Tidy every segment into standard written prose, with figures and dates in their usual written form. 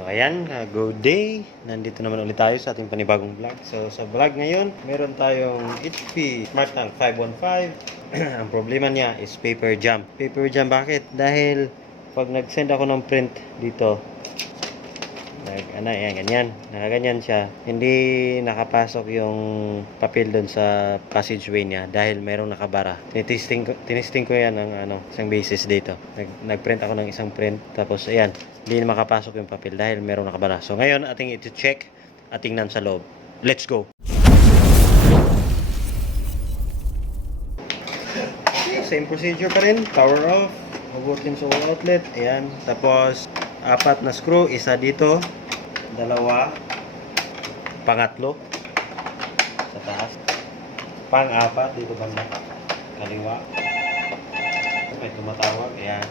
So ayan, good day! Nandito naman ulit tayo sa ating panibagong vlog. So sa vlog ngayon, meron tayong HP SmartTank 515. Ang problema niya is paper jam. Paper jam bakit? Dahil pag nag-send ako ng print dito, ganyan, nakaganyan siya. Hindi nakapasok yung papel doon sa passageway niya dahil mayroong nakabara. Tinisting ko yan ng isang basis dito. Nagprint ako ng isang print. Tapos ayan, hindi makapasok yung papel dahil mayroong nakabara. So ngayon, ating iti-check at tingnan sa loob. Let's go! Same procedure pa rin. Power off. Hugutin sa wall outlet. Ayan. Tapos, 4 na screw. Isa dito. 2. Pangatlo. Sa taas. Pang-4. Dito banda. Kaliwa. May tumatawag. Ayan.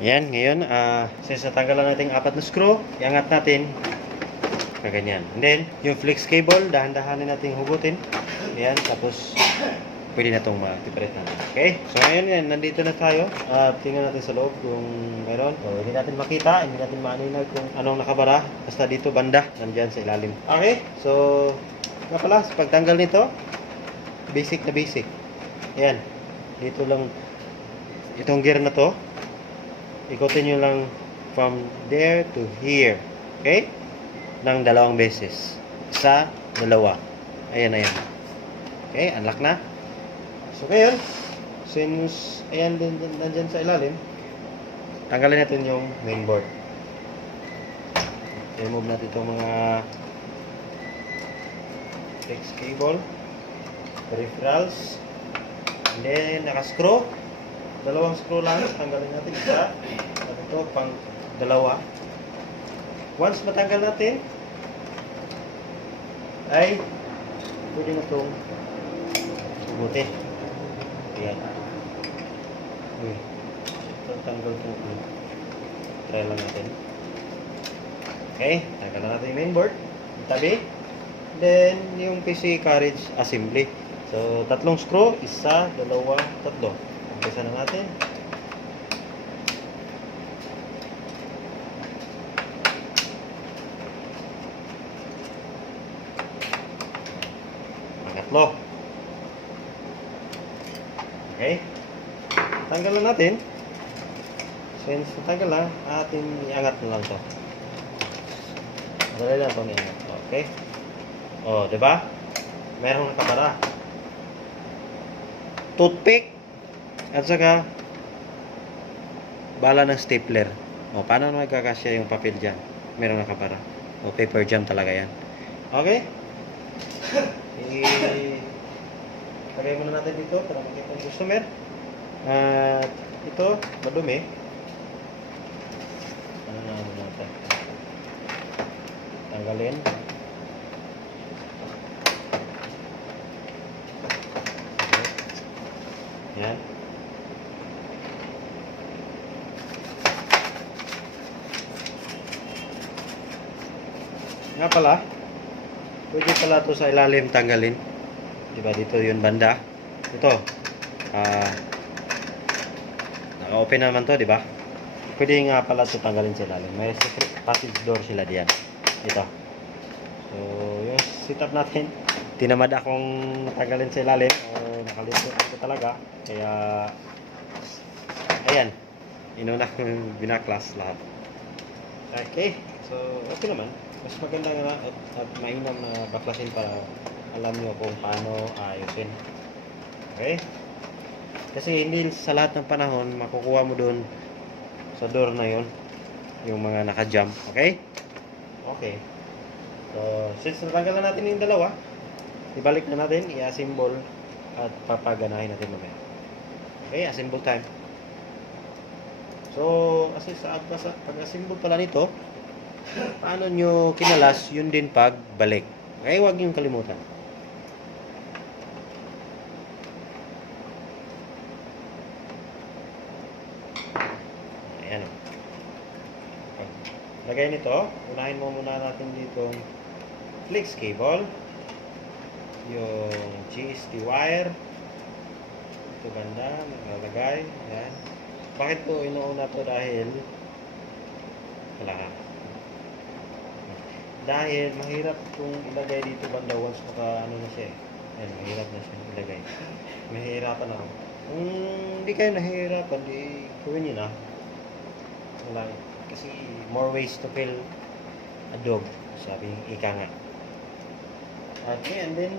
Ayan. Ngayon, since natanggalan natin 4 na screw, iangat natin. Kaganyan. And then, yung flex cable, dahan-dahanin natin hugutin. Ayan. Tapos, pwede na itong ma-separate natin. Okay? So ngayon yan, nandito na tayo. Tingnan natin sa loob kung meron. So, hindi natin makita, hindi natin maaninag kung anong nakabara. Basta dito banda, nandyan sa ilalim. Okay? So, nga pala, sa pagtanggal nito, basic na basic. Ayan. Dito lang, itong gear na to, ikutin nyo lang from there to here. Okay? Ng 2 beses. Isa, 2. Ayan, ayan. Okay, unlock na. So ngayon, since ayan din nandyan sa ilalim, tanggalin natin yung mainboard. Remove natin itong mga flex cable, peripherals, and then naka-screw. 2 screw lang, tanggalin natin isa. At ito, pang 2. Once matanggal natin, ay pwede na itong sugutin. Ayan. Uy. Ito, tanggal po. Try lang natin. Okay. Tanggal na natin yung mainboard. Tabi. Then, yung PC carriage assembly. So, 3 screw. 1, 2, 3. Umpisa na natin. Pangatlo. Okay. Tanggalan natin. Since natanggal na, ating iangat na lang to. Madali lang itong iangat. Okay. O, diba? Merong nakabara. Toothpick. At saka, bala ng stapler. O, paano magkakasya yung papel dyan? Merong nakabara. O, paper jam talaga yan. Okay. Lagay muna natin dito para makita yung customer. At ito, madumi. Ano na natin? Tanggalin. Yan. Nga pala, pwede pala ito sa ilalim tanggalin. Diba dito yun banda. Ito. Naka-open naman to, diba? Pwede nga pala ito tanggalin sa ilalim. May passage door sila diyan. Ito. So, yung setup natin. Tinamad akong natanggalin sa ilalim. Nakalimutan ko talaga. Kaya, ayan. Inuna kong binaklas lahat. Okay. So, okay naman. Mas maganda nga at mainam na baklasin para alam nyo kung paano ayusin. Okay? Kasi hindi sa lahat ng panahon makukuha mo dun sa door na yun yung mga naka-jump. Okay? Okay. So, since natanggalan natin yung 2, ibalik na natin, i-assemble at papaganahin natin mamaya. Okay? Assemble time. So, kasi sa pag-assemble pala nito, paano nyo kinalas, yun din pagbalik. Okay? Huwag nyo kalimutan. Ayan. Lagay nito, unahin mo muna natin dito flex cable, yung GST wire, ito banda, nakalagay. Ayan. Bakit po inuuna to? Dahil wala Dahil mahirap itong ilagay dito banda once ano na siya eh. Ayan, mahirap na siya ilagay. Mahirapan ako. Kung hindi kayo nahihirapan, di gawin nyo na. Wala. Kasi more ways to kill a dog. Sabi yung ika nga. Okay, and then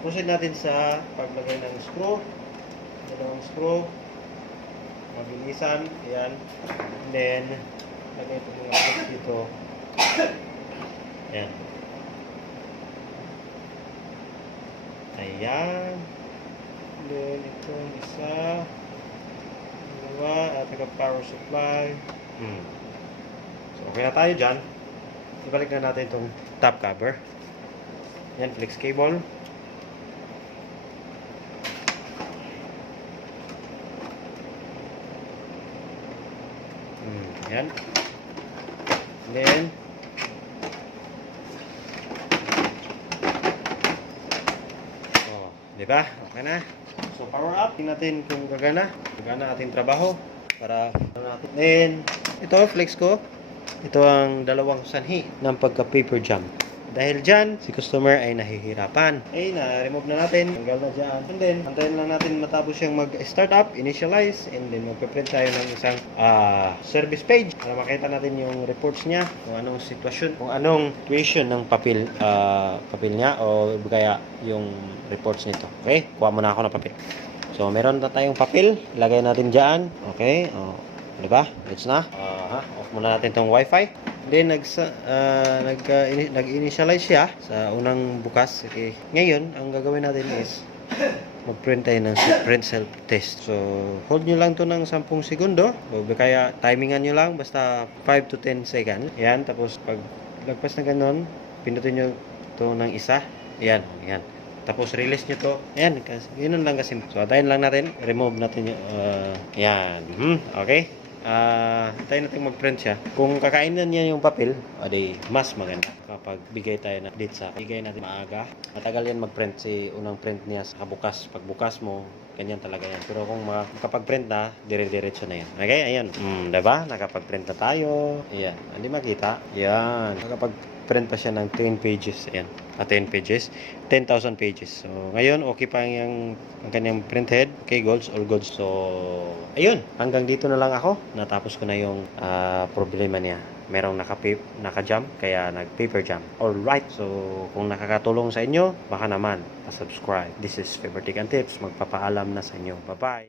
proceed natin sa paglagay ng screw. Dalawang screw. Mabilisan. Ayan. And then lagay ito mga clips dito. Ayan. Ayan. And then ito isa. Dalawa. At power supply. So okay na tayo dyan. Ibalik na natin itong top cover. Ayan, flex cable. Ayan. And then di ba? Okay na. So power up, tingnan natin kung gagana. Gagana ating trabaho para natin. Then ito flex ko. Ito ang dalawang sanhi ng pagka-paper jam. Dahil dyan, si customer ay nahihirapan. Ay, na-remove na natin. Tanggal na dyan. And then, antayin lang natin matapos siyang mag-start up, initialize, and then magpe-print tayo ng isang service page para makita natin yung reports niya, kung anong sitwasyon, kung anong situation ng papel niya o kaya yung reports nito. Okay? Kuha muna ako ng papel. So, meron na tayong papel. Lagay natin dyan. Okay? Diba? Gets na? Off muna natin itong wifi. Then nag-initialize siya sa unang bukas. Okay. Ngayon, ang gagawin natin is mag-print tayo ng print self-test. So, hold nyo lang to ng 10 segundo. O kaya timingan nyo lang basta 5 to 10 seconds. Yan. Tapos pag lagpas na ganun, pindutin nyo to ng isa. Yan. Yan. Tapos release nyo to. Ayan. Ganun lang kasi. So, atayin lang natin. Remove natin yung yan. Okay. Tayo natin mag-print siya. Kung kakainan niya yung papel, adi mas maganda kapag bigay tayo na date sa bigay natin maaga. Matagal yan mag-print si unang print niya sa bukas. Pag bukas mo, ganyan talaga yan. Pero kung makapag-print na, dire-diretso na yan. Okay, ayan. Diba? Nakapag-print na tayo. Ayan. Hindi makita. Ayan. Nakapag-print pa siya ng 10 pages. Ayan. 10 pages. 10,000 pages. So, ngayon, okay pa ang kanyang print head. Okay, golds, all golds. So, ayun. Hanggang dito na lang ako. Natapos ko na yung problema niya. Merong naka-jam, kaya nag-paper jam. Alright. So, kung nakakatulong sa inyo, baka naman, pa-subscribe. This is Faber Tech and Tips. Magpapaalam na sa inyo. Bye-bye.